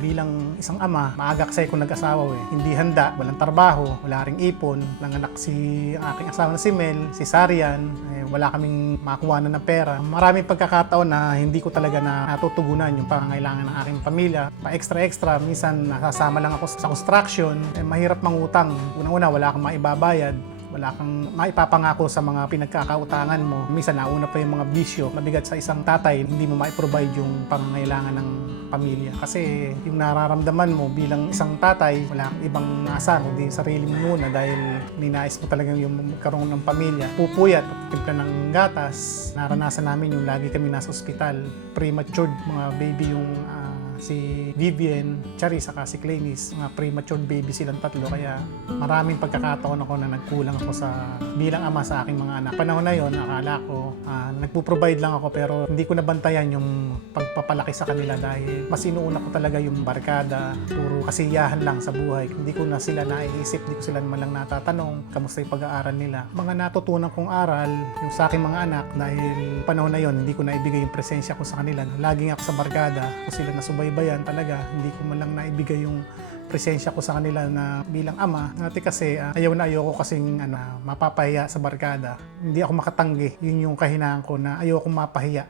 bilang isang ama, maaga kasi ako nag-asawa Hindi handa, walang trabaho, wala ring ipon. Nanganak ang aking asawa na si Mel, si Sarian, wala kaming makuha ng pera. Maraming pagkakataon na hindi ko talaga natutugunan yung pangangailangan ng aking pamilya. Pa-extra-extra, minsan nasasama lang ako sa construction. Mahirap mangutang. Unang-una, wala kang maibabayad. Wala kang maipapangako sa mga pinagkakautangan mo. Minsan nauna pa yung mga bisyo. Mabigat sa isang tatay, hindi mo maiprovide yung pangangailangan ng pamilya. Kasi yung nararamdaman mo bilang isang tatay, wala kang ibang asa, kundi sarili mo muna dahil ninais mo talagang yung magkaroon ng pamilya. Pupuyat at timpla ng gatas. Naranasan namin yung lagi kami nasa ospital. Premature mga baby yung si Vivian, Charis, saka si Claynis. Mga premature baby silang tatlo, kaya maraming pagkakataon ako na nagkulang ako bilang ama sa aking mga anak. Panahon na yon, akala ko nagpo-provide lang ako pero hindi ko nabantayan yung pagpapalaki sa kanila dahil mas inuuna ko talaga yung barkada, puro kasiyahan lang sa buhay. Hindi ko na sila naiisip, hindi ko sila naman lang natatanong kamusta yung pag-aaral nila. Mga natutunan kong aral yung sa aking mga anak dahil panahon na yon, hindi ko naibigay yung presensya ko sa kanila. Laging ako sa barkada, kung sila nasubaybayan talaga, hindi ko man lang naibigay yung presensya ko sa kanila na bilang ama. Dati kasi ayaw ko kasing mapapahiya sa barkada. Hindi ako makatanggi. Yun yung kahinaan ko na ayaw kong mapahiya.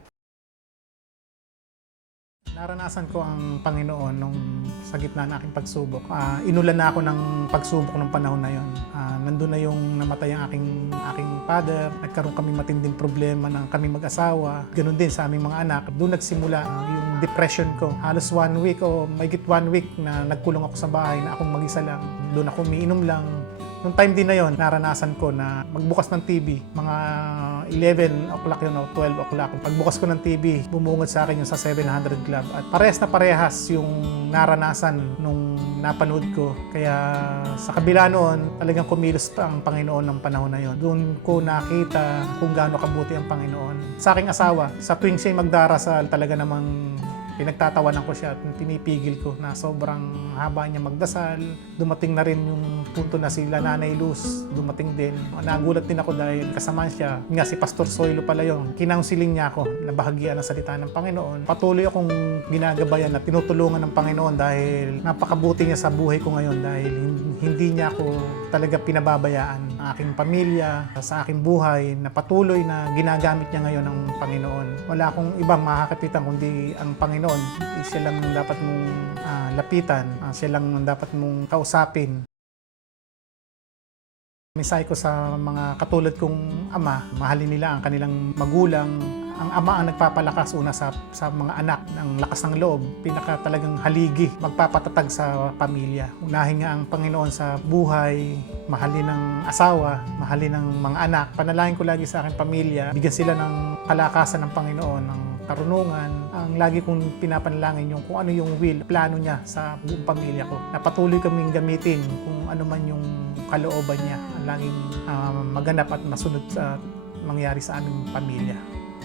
Naranasan ko ang Panginoon nung sa gitna ng aking pagsubok. Inulan na ako ng pagsubok ng panahon na yon. Nandun na yung namatay ang aking father. Nagkaroon kami matinding problema ng kami mag-asawa. Ganun din sa aming mga anak. Doon nagsimula yung depression ko. Halos 1 week o mahigit 1 week na nagkulong ako sa bahay na akong mag-isa lang. Doon ako umiinom lang. Noong time din na yon, naranasan ko na magbukas ng TV. Mga 11 o'clock yun o 12 o'clock. Pagbukas ko ng TV, bumungad sa akin yung sa 700 Club. At parehas na parehas yung naranasan nung napanood ko. Kaya sa kabila noon, talagang kumilos ang Panginoon ng panahon na yon. Doon ko nakita kung gaano kabuti ang Panginoon. Sa aking asawa, sa tuwing siya'y magdarasal, talaga namang pinagtatawanan ko siya at pinipigil ko na sobrang haba niya magdasal. Dumating na rin yung punto na sila Nanay Luz, dumating din. Nagulat din ako dahil kasama siya. Nga si Pastor Soylo pala yun. Kinaunsiling niya ako na bahagian ng salita ng Panginoon. Patuloy akong ginagabayan at tinutulungan ng Panginoon dahil napakabuti niya sa buhay ko ngayon dahil hindi niya ako talaga pinababayaan. Ang aking pamilya, sa aking buhay na patuloy na ginagamit niya ngayon ng Panginoon. Wala akong ibang makakapitan kundi ang Panginoon. Siya lang dapat mong lapitan, siya lang dapat mong kausapin. Mensahe ko sa mga katulad kong ama, mahalin nila ang kanilang magulang. Ang ama ang nagpapalakas una sa mga anak ng lakas ng loob, pinaka talagang haligi, magpapatatag sa pamilya. Unahin nga ang Panginoon sa buhay, mahalin ng asawa, mahalin ng mga anak. Panalangin ko lagi sa aking pamilya, bigyan sila ng kalakasan ng Panginoon, ng karunungan. Ang lagi kong pinapanalangin yung kung ano yung will, plano niya sa buong pamilya ko. Napatuloy kaming gamitin kung ano man yung kalooban niya. Ang laging maganap at masunod sa mangyari sa aming pamilya.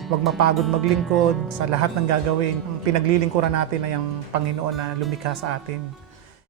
Huwag mapagod maglingkod sa lahat ng gagawin. Ang pinaglilingkuran natin ay ang Panginoon na lumikha sa atin.